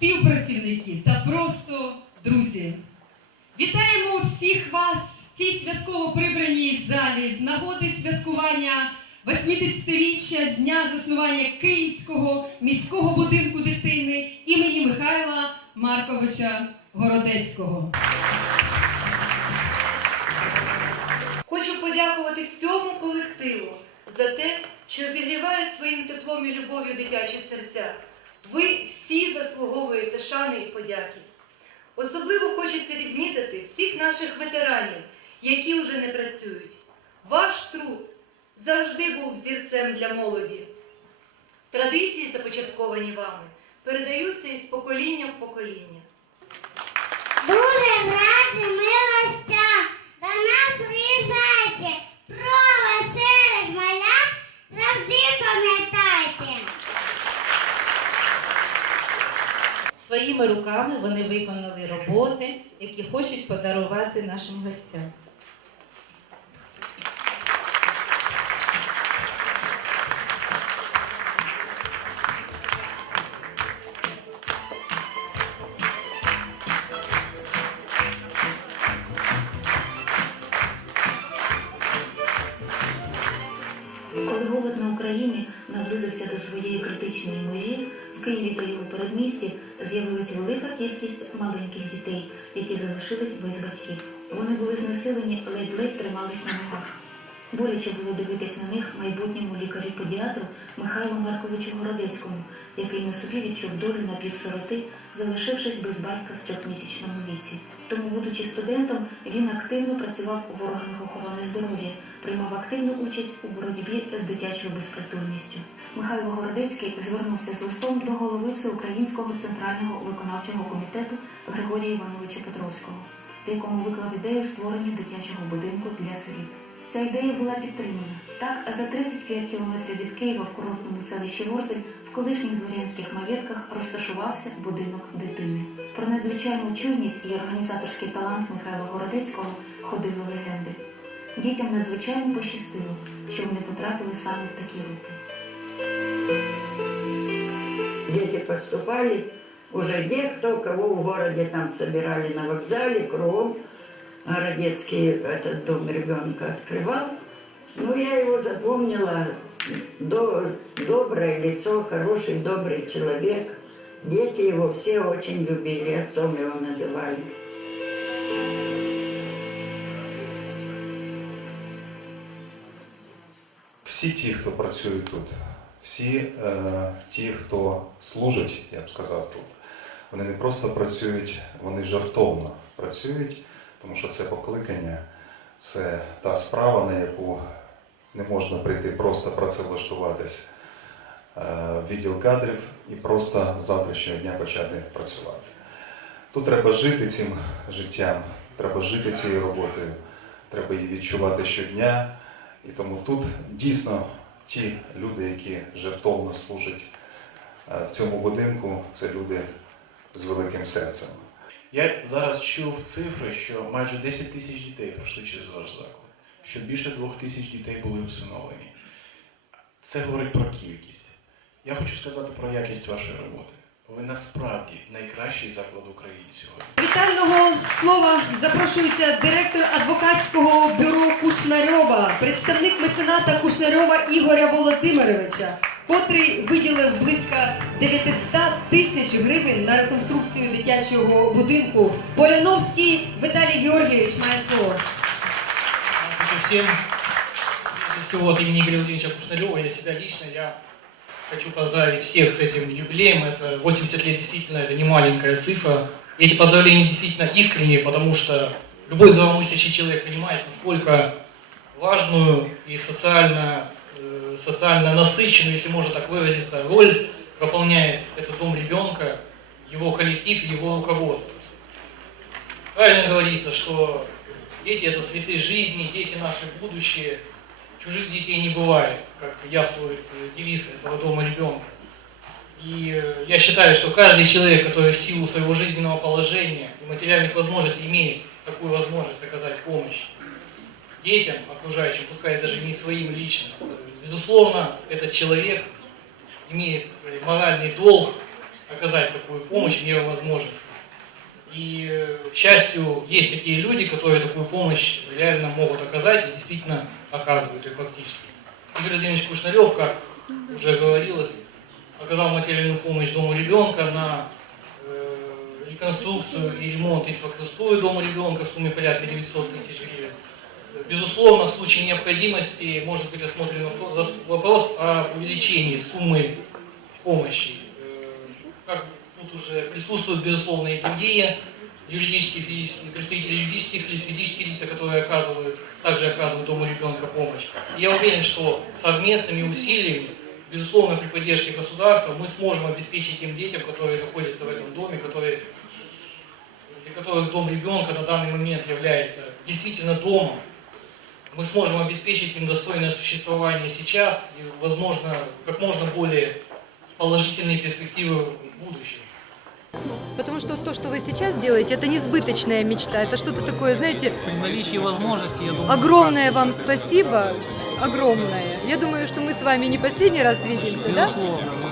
співпрацівники та просто друзі. Вітаємо всіх вас в цій святково прибраній залі з нагоди святкування 80-річчя з дня заснування Київського міського будинку дитини імені Михайла Марковича Городецького. Хочу подякувати всьому колективу за те, що обігрівають своїм теплом і любов'ю дитячі серця. Ви всі заслуговуєте шани і подяки. Особливо хочеться відмітити всіх наших ветеранів, які вже не працюють. Ваш труд завжди був взірцем для молоді. Традиції, започатковані вами, передаються із покоління в покоління. Дуже раді ми гостям. До нас приїжджайте. Про веселих малят завжди пам'ятайте. Своїми руками вони виконали роботи, які хочуть подарувати нашим гостям. Своєї критичної межі, в Києві та його передмісті з'явилась велика кількість маленьких дітей, які залишились без батьків. Вони були знесилені, ледь-ледь тримались на ногах. Боляче було дивитись на них майбутньому лікарю-педіатру Михайлу Марковичу Городецькому, який на собі відчув долю напівсироти, залишившись без батька в трьохмісячному віці. Тому, будучи студентом, він активно працював в органах охорони здоров'я, приймав активну участь у боротьбі з дитячою безпритульністю. Михайло Городецький звернувся з листом до голови Всеукраїнського центрального виконавчого комітету Григорія Івановича Петровського, в якому виклав ідею створення дитячого будинку для сиріт. Ця ідея була підтримана. Так, за 35 кілометрів від Києва в курортному селищі Ворзель в колишніх дворянських маєтках розташувався будинок дитини. Про надзвичайну чуйність і організаторський талант Михайла Городецького ходили легенди. Дітям надзвичайно пощастило, що вони потрапили саме в такі руки. Дети поступали, уже где кто, кого в городе там собирали на вокзале, кругом. Городецкий этот дом ребенка открывал. Ну, я его запомнила. До, доброе лицо, хороший, добрый человек. Дети его все очень любили, отцом его называли. Всі ті, хто працює тут, всі е, ті, хто служить, я б сказав тут, вони не просто працюють, вони жартовно працюють, Тому що це покликання, це та справа, на яку не можна прийти просто працевлаштуватись е, в відділ кадрів і просто завтрашнього дня почати працювати. Тут треба жити цим життям, треба жити цією роботою, треба її відчувати щодня. І тому тут дійсно ті люди, які жертовно служать е, в цьому будинку, це люди з великим серцем. Я зараз чув цифри, що майже 10 тисяч дітей пройшли через ваш заклад, що більше двох тисяч дітей були усиновлені. Це говорить про кількість. Я хочу сказати про якість вашої роботи. Ви насправді найкращий заклад в Україні сьогодні. Вітального слова запрошується директор адвокатського бюро Кушнарьова, представник мецената Кушнарьова Ігоря Володимировича, котрий виділив близько 900 тисяч гривень на реконструкцію дитячого будинку. Поляновський Віталій Георгійович має слово. Здравствуйте всем. Прежде всего, от имени Игоря Владимировича Кушнарева, я себя лично, я хочу поздравить всех с этим юбилеем. Это 80 лет действительно, это не маленькая цифра. И эти поздравления действительно искренние, потому что любой здравомыслящий человек понимает, насколько важную и социально, э, социально насыщенную, если можно так выразиться, роль выполняет этот дом ребенка, его коллектив, его руководство. Правильно говорится, что дети это цветы жизни, дети наше будущее. Чужих детей не бывает, как явствует э, девиз этого дома ребенка. И э, я считаю, что каждый человек, который в силу своего жизненного положения и материальных возможностей имеет такую возможность оказать помощь детям, окружающим, пускай даже не своим личным, безусловно, этот человек имеет э, моральный долг оказать такую помощь в меру. И, э, к счастью, есть такие люди, которые такую помощь реально могут оказать и действительно оказывают ее фактически. Игорь Владимирович Кушнарев, как уже говорилось, оказал материальную помощь Дому ребенка на э, реконструкцию и ремонт инфраструктуры Дома ребенка в сумме порядка 900 тысяч гривен. Безусловно, в случае необходимости может быть рассмотрен вопрос- о увеличении суммы помощи. Э, Как тут уже присутствуют, безусловно, и другие юридические, физические, представители юридических лиц, физические лица, которые оказывают, также оказывают Дому ребенка помощь. И я уверен, что совместными усилиями, безусловно, при поддержке государства, мы сможем обеспечить тем детям, которые находятся в этом доме, которые, для которых дом ребенка на данный момент является действительно домом, мы сможем обеспечить им достойное существование сейчас и, возможно, как можно более положительные перспективы в будущем. Потому что то, что вы сейчас делаете, это несбыточная мечта. Это что-то такое, знаете, При наличии возможности, я думаю, огромное вам спасибо. Огромное. Я думаю, что мы с вами не последний раз видимся, да? Безусловно, мы